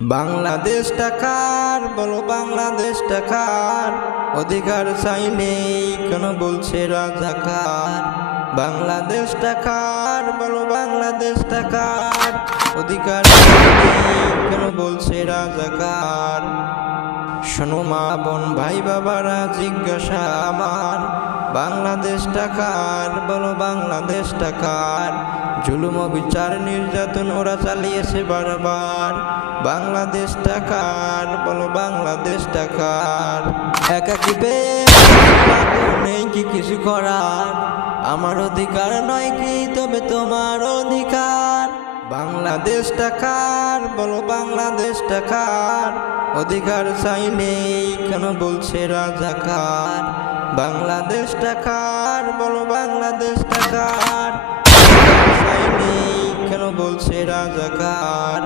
বাংলাদেশটা কার বলো, বাংলাদেশটা কার? অধিকার চাইলেই কেন বলছে রাজাকার? বাংলাদেশটা কার বলো, বাংলাদেশটা কার? অধিকার চাইলেই কেন বলছে রাজাকার? শোনো মা বোন ভাই বাবারা, জিজ্ঞাসা আমার, বাংলাদেশটা কার বলো, বাংলাদেশটা কার? জুলুম বিচার নির্যাতন ওরা চালিয়েছে বারবার। বাংলাদেশটা কার বলো, বাংলাদেশটা কার? একাকী নেই কি কিছু করার? আমার অধিকার নয় কি তবে তোমার অধিকার? বাংলাদেশটা কার বলো, বাংলাদেশটা কার? অধিকার চাইলেই কেন বলছে রাজাকার? বাংলাদেশটা কার বলো, বাংলাদেশটা কার? অধিকার চাইলেই কেন বলছে রাজাকার?